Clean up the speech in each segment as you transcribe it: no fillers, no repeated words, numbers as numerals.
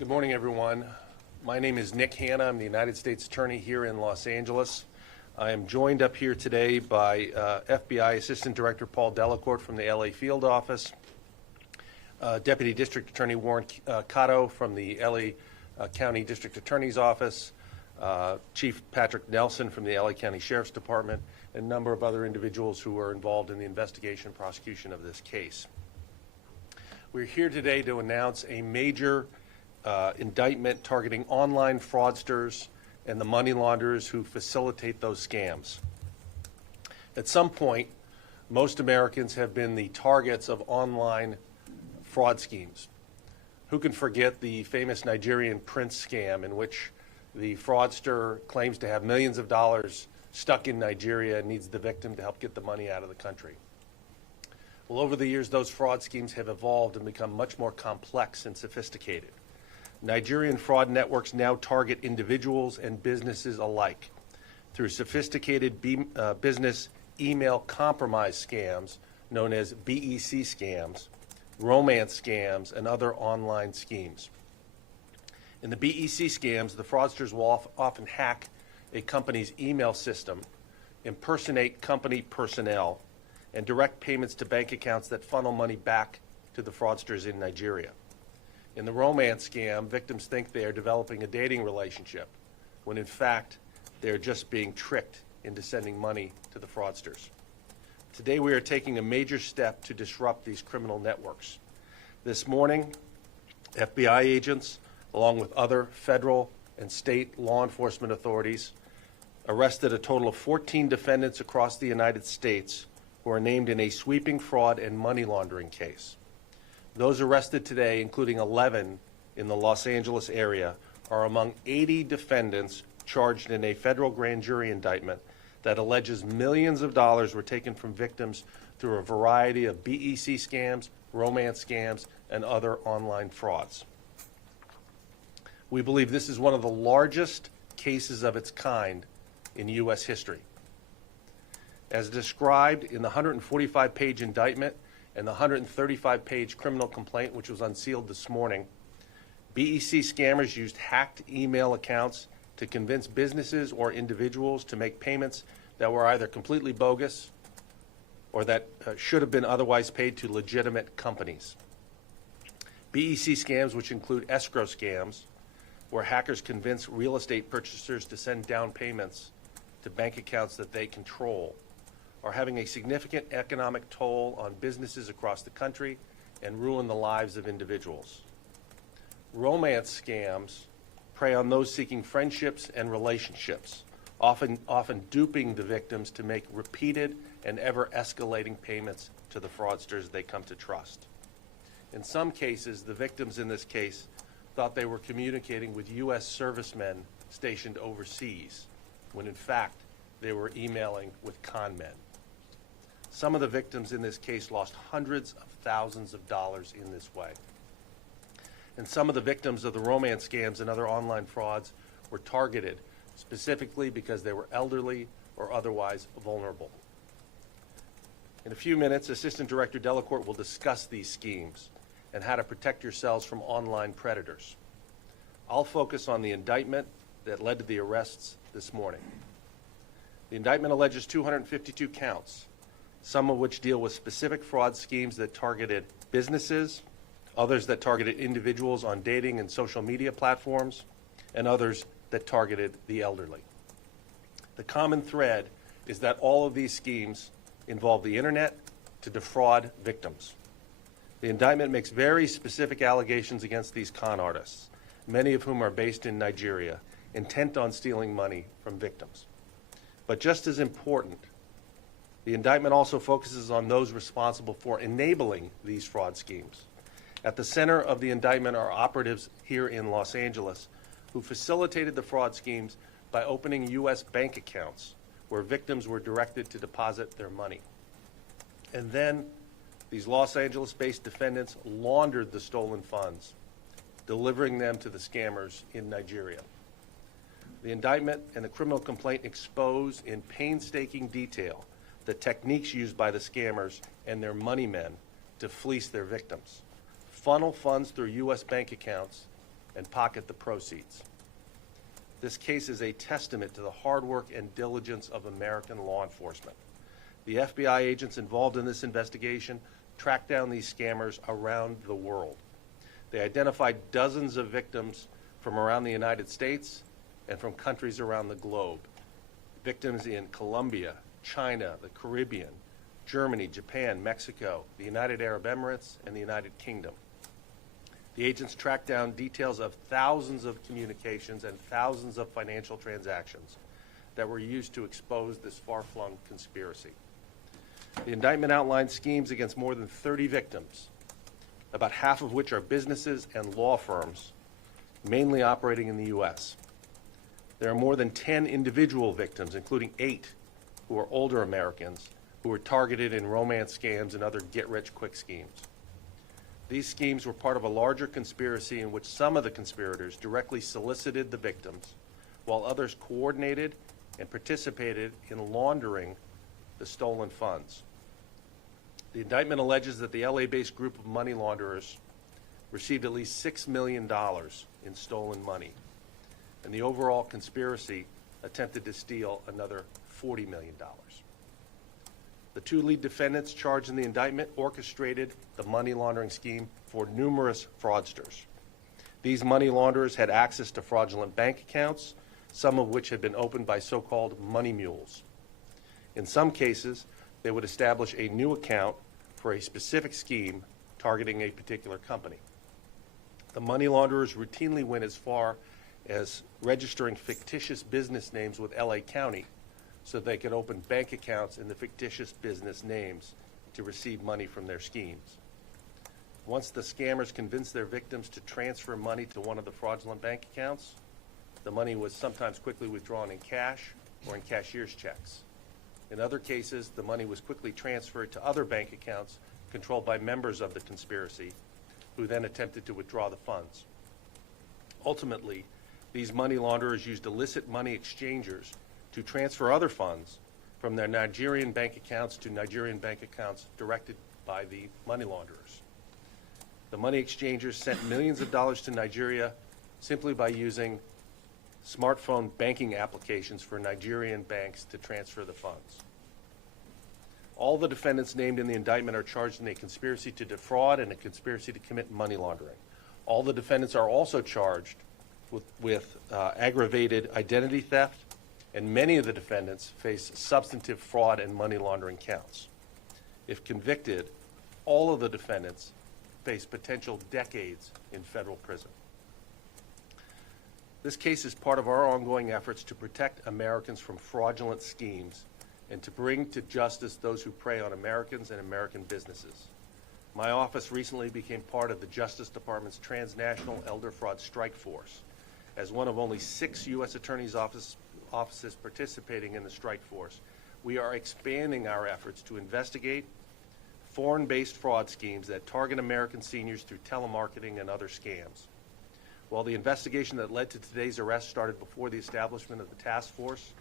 Good morning, everyone. My name is Nick Hanna. I'm the United States Attorney here in Los Angeles. I am joined up here today by FBI Assistant Director Paul Delacourt from the LA Field Office, Deputy District Attorney Warren Cotto from the LA County District Attorney's Office, Chief Patrick Nelson from the LA County Sheriff's Department, and a number of other individuals who are involved in the investigation and prosecution of this case. We're here today to announce a major indictment targeting online fraudsters and the money launderers who facilitate those scams. At some point, most Americans have been the targets of online fraud schemes. Who can forget the famous Nigerian prince scam in which the fraudster claims to have millions of dollars stuck in Nigeria and needs the victim to help get the money out of the country? Well, over the years, those fraud schemes have evolved and become much more complex and sophisticated. Nigerian fraud networks now target individuals and businesses alike through sophisticated business email compromise scams known as BEC scams, romance scams, and other online schemes. In the BEC scams, the fraudsters will often hack a company's email system, impersonate company personnel, and direct payments to bank accounts that funnel money back to the fraudsters in Nigeria. In the romance scam, victims think they are developing a dating relationship, when in fact, they are just being tricked into sending money to the fraudsters. Today, we are taking a major step to disrupt these criminal networks. This morning, FBI agents, along with other federal and state law enforcement authorities, arrested a total of 14 defendants across the United States who are named in a sweeping fraud and money laundering case. Those arrested today, including 11 in the Los Angeles area, are among 80 defendants charged in a federal grand jury indictment that alleges millions of dollars were taken from victims through a variety of BEC scams, romance scams, and other online frauds. We believe this is one of the largest cases of its kind in U.S. history. As described in the 145-page indictment and the 135-page criminal complaint, which was unsealed this morning, BEC scammers used hacked email accounts to convince businesses or individuals to make payments that were either completely bogus or that should have been otherwise paid to legitimate companies. BEC scams, which include escrow scams, where hackers convince real estate purchasers to send down payments to bank accounts that they control, are having a significant economic toll on businesses across the country and ruin the lives of individuals. Romance scams prey on those seeking friendships and relationships, often duping the victims to make repeated and ever-escalating payments to the fraudsters they come to trust. In some cases, the victims in this case thought they were communicating with U.S. servicemen stationed overseas, when in fact they were emailing with con men. Some of the victims in this case lost hundreds of thousands of dollars in this way. And some of the victims of the romance scams and other online frauds were targeted specifically because they were elderly or otherwise vulnerable. In a few minutes, Assistant Director Delacourt will discuss these schemes and how to protect yourselves from online predators. I'll focus on the indictment that led to the arrests this morning. The indictment alleges 252 counts, some of which deal with specific fraud schemes that targeted businesses, others that targeted individuals on dating and social media platforms, and others that targeted the elderly. The common thread is that all of these schemes involve the internet to defraud victims. The indictment makes very specific allegations against these con artists, many of whom are based in Nigeria, intent on stealing money from victims. But just as important, the indictment also focuses on those responsible for enabling these fraud schemes. At the center of the indictment are operatives here in Los Angeles who facilitated the fraud schemes by opening U.S. bank accounts where victims were directed to deposit their money. And then these Los Angeles-based defendants laundered the stolen funds, delivering them to the scammers in Nigeria. The indictment and the criminal complaint expose in painstaking detail the techniques used by the scammers and their money men to fleece their victims, funnel funds through U.S. bank accounts, and pocket the proceeds. This case is a testament to the hard work and diligence of American law enforcement. The FBI agents involved in this investigation tracked down these scammers around the world. They identified dozens of victims from around the United States and from countries around the globe. Victims in Colombia, China, the Caribbean, Germany, Japan, Mexico, the United Arab Emirates, and the United Kingdom. The agents tracked down details of thousands of communications and thousands of financial transactions that were used to expose this far-flung conspiracy. The indictment outlined schemes against more than 30 victims, about half of which are businesses and law firms, mainly operating in the U.S. There are more than 10 individual victims, including 8 who are older Americans who were targeted in romance scams and other get-rich-quick schemes. These schemes were part of a larger conspiracy in which some of the conspirators directly solicited the victims, while others coordinated and participated in laundering the stolen funds. The indictment alleges that the LA-based group of money launderers received at least $6 million in stolen money, and the overall conspiracy attempted to steal another $40 million. The 2 lead defendants charged in the indictment orchestrated the money laundering scheme for numerous fraudsters. These money launderers had access to fraudulent bank accounts, some of which had been opened by so-called money mules. In some cases, they would establish a new account for a specific scheme targeting a particular company. The money launderers routinely went as far as registering fictitious business names with LA County so they could open bank accounts in the fictitious business names to receive money from their schemes. Once the scammers convinced their victims to transfer money to one of the fraudulent bank accounts, the money was sometimes quickly withdrawn in cash or in cashier's checks. In other cases, the money was quickly transferred to other bank accounts controlled by members of the conspiracy, who then attempted to withdraw the funds. Ultimately, these money launderers used illicit money exchangers to transfer other funds from their Nigerian bank accounts to Nigerian bank accounts directed by the money launderers. The money exchangers sent millions of dollars to Nigeria simply by using smartphone banking applications for Nigerian banks to transfer the funds. All the defendants named in the indictment are charged in a conspiracy to defraud and a conspiracy to commit money laundering. All the defendants are also charged with aggravated identity theft, and many of the defendants face substantive fraud and money laundering counts. If convicted, all of the defendants face potential decades in federal prison. This case is part of our ongoing efforts to protect Americans from fraudulent schemes and to bring to justice those who prey on Americans and American businesses. My office recently became part of the Justice Department's Transnational Elder Fraud Strike Force. As one of only 6 U.S. Attorney's offices participating in the strike force, we are expanding our efforts to investigate foreign-based fraud schemes that target American seniors through telemarketing and other scams. While the investigation that led to today's arrest started before the establishment of the task force,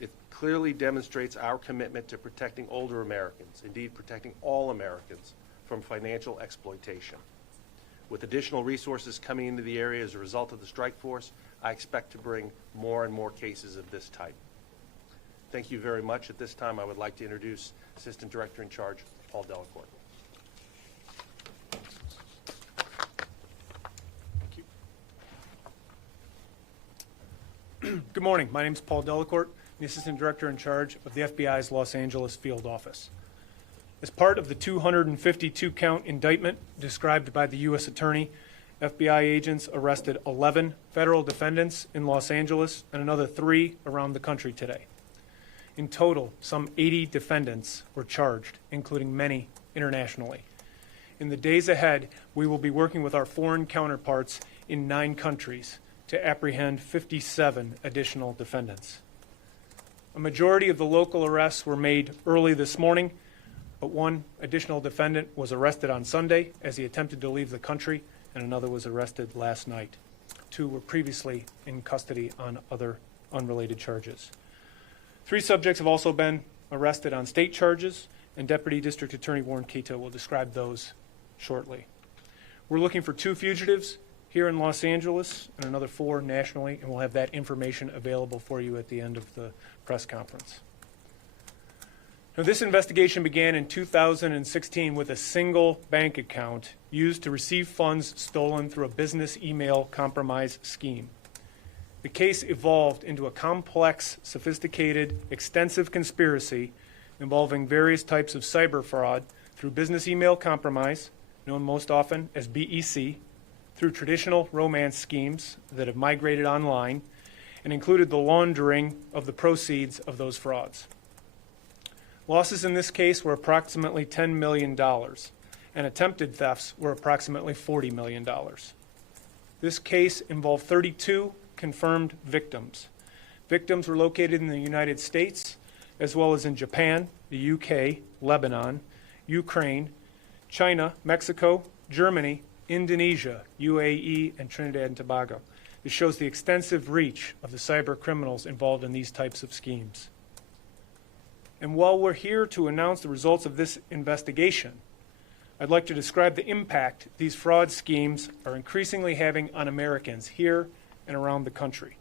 it clearly demonstrates our commitment to protecting older Americans, indeed protecting all Americans, from financial exploitation. With additional resources coming into the area as a result of the strike force, I expect to bring more and more cases of this type. Thank you very much. At this time, I would like to introduce Assistant Director in Charge, Paul Delacourt. Thank you. Good morning. My name is Paul Delacourt, the Assistant Director in Charge of the FBI's Los Angeles Field Office. As part of the 252-count indictment described by the U.S. Attorney, FBI agents arrested 11 federal defendants in Los Angeles and another 3 around the country today. In total, some 80 defendants were charged, including many internationally. In the days ahead, we will be working with our foreign counterparts in 9 countries to apprehend 57 additional defendants. A majority of the local arrests were made early this morning, but 1 additional defendant was arrested on Sunday as he attempted to leave the country, and another was arrested last night. 2 were previously in custody on other unrelated charges. 3 subjects have also been arrested on state charges, and Deputy District Attorney Warren Keita will describe those shortly. We're looking for 2 fugitives here in Los Angeles and another 4 nationally, and we'll have that information available for you at the end of the press conference. Now, this investigation began in 2016 with a single bank account used to receive funds stolen through a business email compromise scheme. The case evolved into a complex, sophisticated, extensive conspiracy involving various types of cyber fraud through business email compromise, known most often as BEC, through traditional romance schemes that have migrated online and included the laundering of the proceeds of those frauds. Losses in this case were approximately $10 million, and attempted thefts were approximately $40 million. This case involved 32 confirmed victims. Victims were located in the United States, as well as in Japan, the UK, Lebanon, Ukraine, China, Mexico, Germany, Indonesia, UAE, and Trinidad and Tobago. This shows the extensive reach of the cyber criminals involved in these types of schemes. And while we're here to announce the results of this investigation, I'd like to describe the impact these fraud schemes are increasingly having on Americans here and around the country.